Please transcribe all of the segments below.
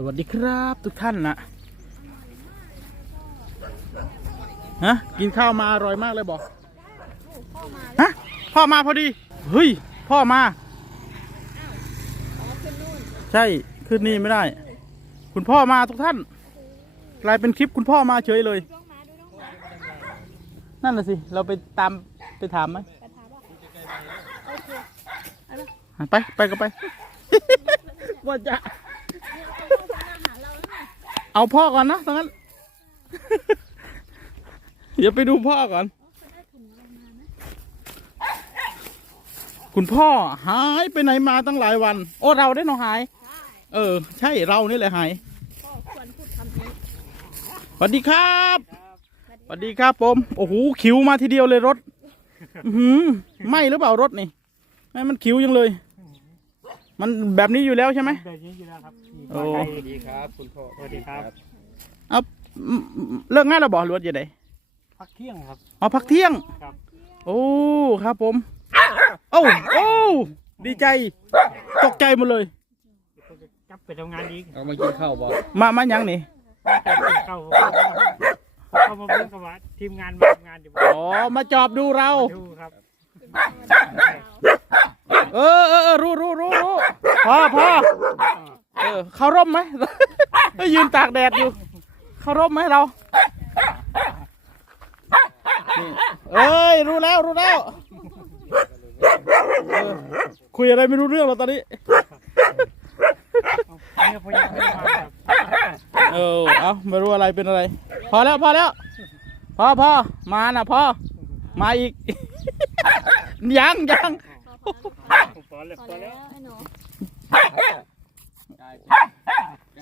สวัสดีครับทุกท่านนะฮะกินข้าวมาอร่อยมากเลยบอกฮะพ่อมาพอดี เฮ้ย พ่อมา ใช่ขึ้นนี่ไม่ได้ คุณพ่อมาทุกท่าน กลายเป็นคลิปคุณพ่อมาเฉยเลย นั่นน่ะสิ เราไปตามไปถามไหมไป ไปก็ไปว่าจะ เอาพ่อก่อนนะตรงนั้นเดี๋ยวไปดูพ่อก่อน คุณพ่อหายไปไหนมาตั้งหลายวัน โอ้เราได้เนอะหาย เออ ใช่เรานี่แหละหายสวัสดีครับสวัสดีครับผม โอ้โหขิวมาทีเดียวเลยรถ หือไหมหรือเปล่ารถนี่ไม่มันขิวยังเลย มันแบบนี้อยู่แล้วใช่ไหมแบบนี้อยู่แล้วครับมีโอ้ปลาสไก่วัสดีครับคุณพ่อสวัสดีครับเอาอืมเลิกงานแล้วบอกหรือว่าจะไดพักเที่ยงครับอ๋อพักเที่ยงครับ โอ้ครับผมโอ้โอ้ดีใจ ตกใจหมดเลยเดี๋ยวผมจะกลับไปทำงานอีกเอามากินข้าวบ่มามายังนี่แต่เข้าเข้ามาเพิ่งกับว่าทีมงานมาทำงานอยู่อ๋อมาจอบดูเราดูครับ เออเออเออรู้รู้รู้รู้ พอพอเออเขาร่มไหม ยืนตากแดดอยู่เขาร่มไหมเรานี่เอ้ย รู้แล้วรู้แล้วเออคุยอะไรไม่รู้เรื่องหรอกตอนนี้ เนี่ยพอยังไม่ได้มาครับเออ เอาไม่รู้อะไรเป็นอะไร พอแล้วพอแล้ว พอพอมาน่ะพอมาอีก ยังยัง ผมพอแล้วพอพอแล้แล้วว ไอ้หนู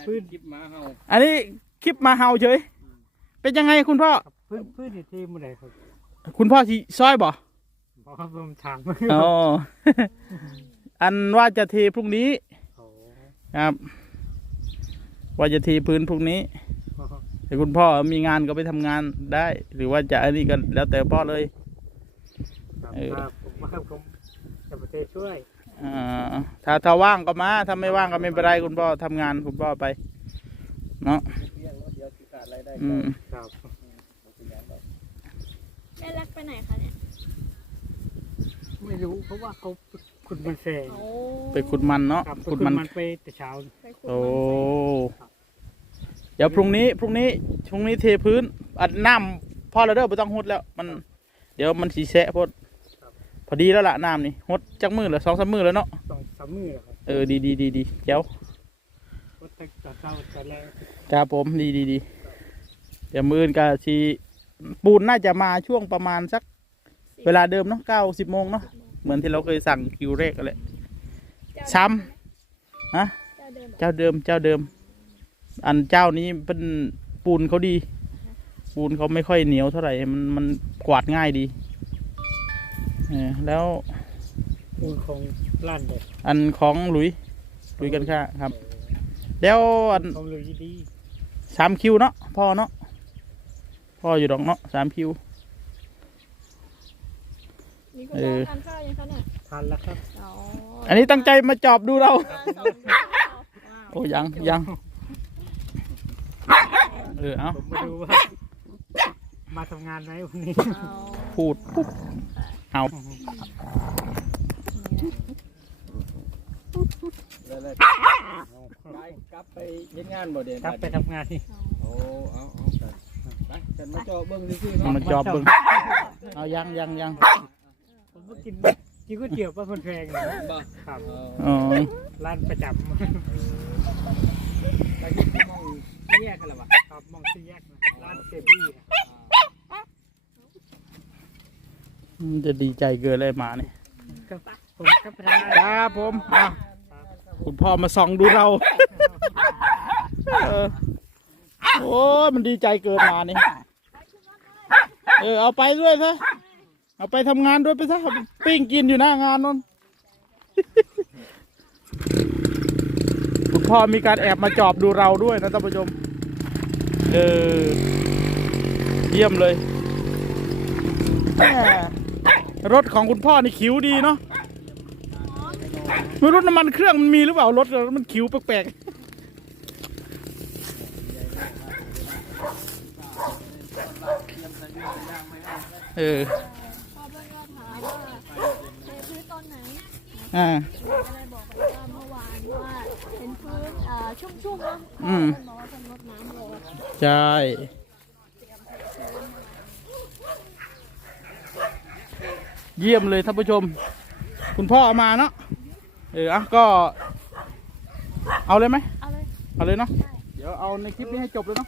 พื้นคลิปมาเฮาอันนี้คลิปมาเฮาเฉย เป็นยังไงคุณพ่อครับพื้นพื้นที่ทีมอะไรครับคุณพ่อสิซอยบ่บอกครับผมถามอ๋อ อันว่าจะเทพรุ่งนี้โอ้ครับ ว่าจะเทพื้นพรุ่งนี้ แต่คุณพ่อมีงานก็ไปทำงานได้ หรือว่าจะอันนี้ก็แล้วแต่พ่อเลย ครับเออครับผมว่าผมจะไปช่วยอ่า ถ้าถ้าว่างก็มาถ้าไม่ว่างก็ไม่เป็นไรคุณพ่อทำงานคุณพ่อไป เนาะเพียงว่าเดียวสิขาดรายได้อืมครับแม่รักไปไหนคะเนี่ยไม่รู้เพราะว่าเขาขุดมันแฝงโอ้ไปขุดมันเนาะครับขุดขุดมันมันไปแต่เช้า ไปขุดโอ้มันเดี๋ยวพรุ่งนี้พรุ่งนี้พรุ่งนี้เทพื้นอัดน้ำพ่อเราเด้อไม่ต้องหดแล้ว มัน เดี๋ยวมันสีแสะพอด พอดีแล้วล่ะน้ำนี่หดจักมือเหรือสองสามมือแล้วเนาะสองสามมือแล้วครับเออดีดีดีดีเจ้ารถแต่เช้าแต่แรกครับผมดีดีดีเดี๋ยวมืออื่นก็สีปูนน่าจะมาช่วงประมาณสัก เวลาเดิมเนาะเก้าสิบโมงเนาะเหมือนที่เราเคยสั่งคิวแรกกันแหละซ้ำฮะเจ้าเดิมเหรอเจ้าเดิมเจ้าเดิม อันเจ้านี้เป็นปูนเขาดี ปูนเขาไม่ค่อยเหนียวเท่าไหร่มันมันกวาดง่ายดี เออแล้วมูลของร้านเด็ดอันของหลุยหลุยกันค่าครับแล้วอันของลุยดีสามคิวเนาะพ่อเนาะพ่ออยู่ดอกเนาะสามคิวนี่คุณเอพ่ออทานข้าวยังคะเนี่ยทานแล้วครับอ๋ออันนี้ตั้งใจมาจอบดูเรา สองข้าวว้าวโอ้ยังยังเออเอาผมมาดูว่า มาทำงานไหมวันนี้ เอาพูดปุ๊บ เอาแล้วแล้วไปกลับไปเฮ็ดงานบ่เด่นครับไปทำงานที่โอ้เอาเอากันไปกันมาเจาะเบิ่งซื่อๆเนาะมาจอบเบิ่งเอายังยังยังผมก็กินกินก๋วยเตี๋ยวป้าคนแพงนะบ่ครับเอออ๋อร้านประจไปที่มองแยกกันแล้วบ่ำครับมองสี่แยกนะร้านเซบี้นะ มันจะดีใจเกินเลยมาเนี่ยก็ผมก็ไปทำงานครับผมอะคุณพ่อมาส่องดูเราเออโอ้ยมันดีใจเกินมานี่เออเอาไปด้วยซะเอาไปทำงานด้วยไปซะเอาไปปิ้งกินอยู่หน้างานนนคุณพ่อมีการแอบมาจอบดูเราด้วยนะท่านผู้ชมเออเยี่ยมเลยแหม่ รถของคุณพ่อนี่คิ้วดีเนาะไม่รู้น้ำมันเครื่องมันมีหรือเปล่ารถเรามันคิ้วแปลกๆเออพ่อเพื่อนก็ถามว่าเทพื้นตอนไหนอ่าก็เลยบอกไปว่าเมื่อวานว่าเป็นพื้นเอ่อชุ่มๆนะอืม พ่อเพื่อนบอกว่าเป็นรดน้ำเลย ใช่ เยี่ยมเลยท่านผู้ชม คุณพ่อเอามาเนาะเอออะก็ เอาเลยไหมเอาเลย เอาเลยเนาะเดี๋ยวเอาในคลิปนี้ให้จบเลยเนาะ